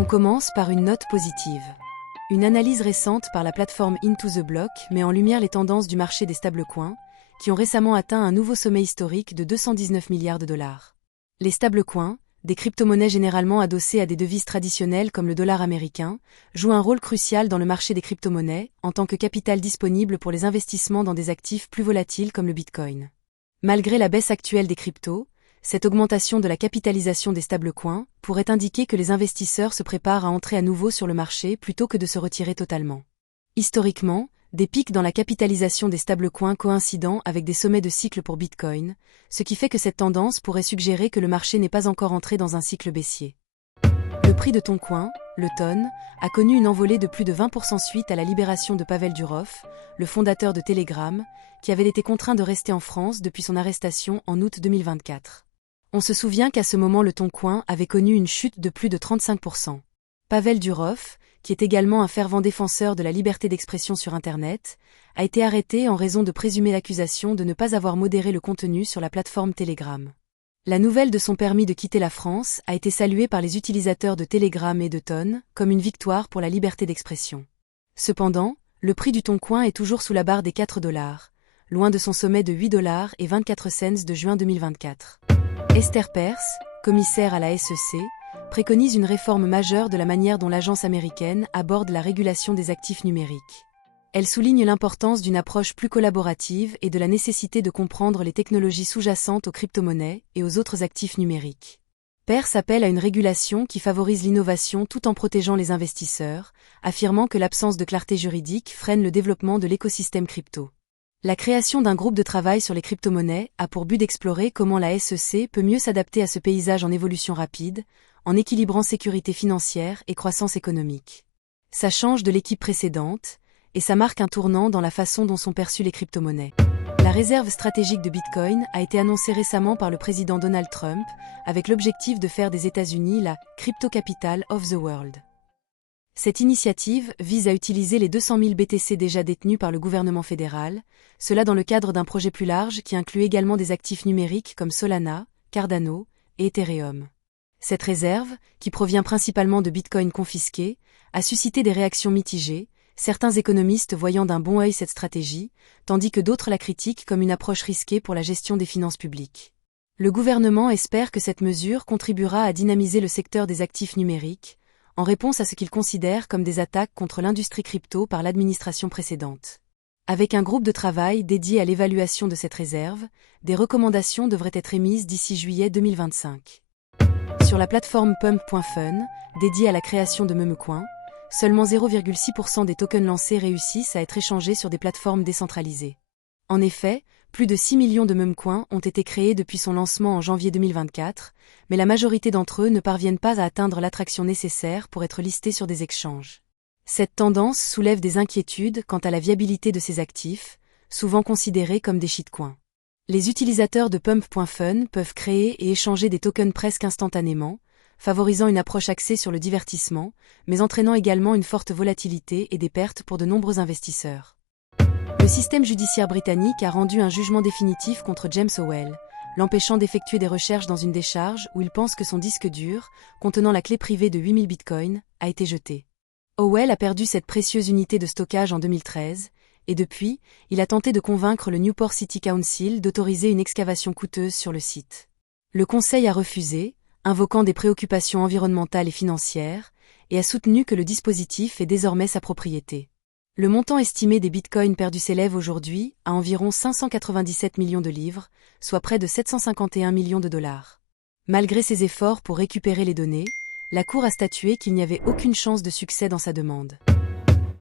On commence par une note positive. Une analyse récente par la plateforme Into the Block met en lumière les tendances du marché des stablecoins, qui ont récemment atteint un nouveau sommet historique de 219 milliards de dollars. Les stablecoins, des crypto-monnaies généralement adossées à des devises traditionnelles comme le dollar américain, jouent un rôle crucial dans le marché des crypto-monnaies en tant que capital disponible pour les investissements dans des actifs plus volatiles comme le Bitcoin. Malgré la baisse actuelle des cryptos, cette augmentation de la capitalisation des stablecoins pourrait indiquer que les investisseurs se préparent à entrer à nouveau sur le marché plutôt que de se retirer totalement. Historiquement, des pics dans la capitalisation des stablecoins coïncident avec des sommets de cycle pour Bitcoin, ce qui fait que cette tendance pourrait suggérer que le marché n'est pas encore entré dans un cycle baissier. Le prix de Toncoin, le TON, a connu une envolée de plus de 20% suite à la libération de Pavel Durov, le fondateur de Telegram, qui avait été contraint de rester en France depuis son arrestation en août 2024. On se souvient qu'à ce moment le Toncoin avait connu une chute de plus de 35%. Pavel Durov, qui est également un fervent défenseur de la liberté d'expression sur Internet, a été arrêté en raison de présumées accusations de ne pas avoir modéré le contenu sur la plateforme Telegram. La nouvelle de son permis de quitter la France a été saluée par les utilisateurs de Telegram et de TON comme une victoire pour la liberté d'expression. Cependant, le prix du Toncoin est toujours sous la barre des 4 $, loin de son sommet de 8 $ et 24 cents de juin 2024. Esther Perse, commissaire à la SEC, préconise une réforme majeure de la manière dont l'agence américaine aborde la régulation des actifs numériques. Elle souligne l'importance d'une approche plus collaborative et de la nécessité de comprendre les technologies sous-jacentes aux crypto-monnaies et aux autres actifs numériques. Perse appelle à une régulation qui favorise l'innovation tout en protégeant les investisseurs, affirmant que l'absence de clarté juridique freine le développement de l'écosystème crypto. La création d'un groupe de travail sur les crypto-monnaies a pour but d'explorer comment la SEC peut mieux s'adapter à ce paysage en évolution rapide, en équilibrant sécurité financière et croissance économique. Ça change de l'équipe précédente, et ça marque un tournant dans la façon dont sont perçues les crypto-monnaies. La réserve stratégique de Bitcoin a été annoncée récemment par le président Donald Trump, avec l'objectif de faire des États-Unis la « crypto capital of the world ». Cette initiative vise à utiliser les 200 000 BTC déjà détenus par le gouvernement fédéral, cela dans le cadre d'un projet plus large qui inclut également des actifs numériques comme Solana, Cardano et Ethereum. Cette réserve, qui provient principalement de Bitcoin confisqués, a suscité des réactions mitigées, certains économistes voyant d'un bon œil cette stratégie, tandis que d'autres la critiquent comme une approche risquée pour la gestion des finances publiques. Le gouvernement espère que cette mesure contribuera à dynamiser le secteur des actifs numériques, en réponse à ce qu'il considère comme des attaques contre l'industrie crypto par l'administration précédente. Avec un groupe de travail dédié à l'évaluation de cette réserve, des recommandations devraient être émises d'ici juillet 2025. Sur la plateforme Pump.fun, dédiée à la création de memecoins, seulement 0,6% des tokens lancés réussissent à être échangés sur des plateformes décentralisées. En effet, plus de 6 millions de memecoins ont été créés depuis son lancement en janvier 2024, mais la majorité d'entre eux ne parviennent pas à atteindre l'attraction nécessaire pour être listés sur des exchanges. Cette tendance soulève des inquiétudes quant à la viabilité de ces actifs, souvent considérés comme des shitcoins. Les utilisateurs de Pump.fun peuvent créer et échanger des tokens presque instantanément, favorisant une approche axée sur le divertissement, mais entraînant également une forte volatilité et des pertes pour de nombreux investisseurs. Le système judiciaire britannique a rendu un jugement définitif contre James Howell, l'empêchant d'effectuer des recherches dans une décharge où il pense que son disque dur, contenant la clé privée de 8000 bitcoins, a été jeté. Howell a perdu cette précieuse unité de stockage en 2013, et depuis, il a tenté de convaincre le Newport City Council d'autoriser une excavation coûteuse sur le site. Le conseil a refusé, invoquant des préoccupations environnementales et financières, et a soutenu que le dispositif est désormais sa propriété. Le montant estimé des bitcoins perdus s'élève aujourd'hui à environ 597 millions de livres, soit près de 751 millions de dollars. Malgré ses efforts pour récupérer les données, la Cour a statué qu'il n'y avait aucune chance de succès dans sa demande.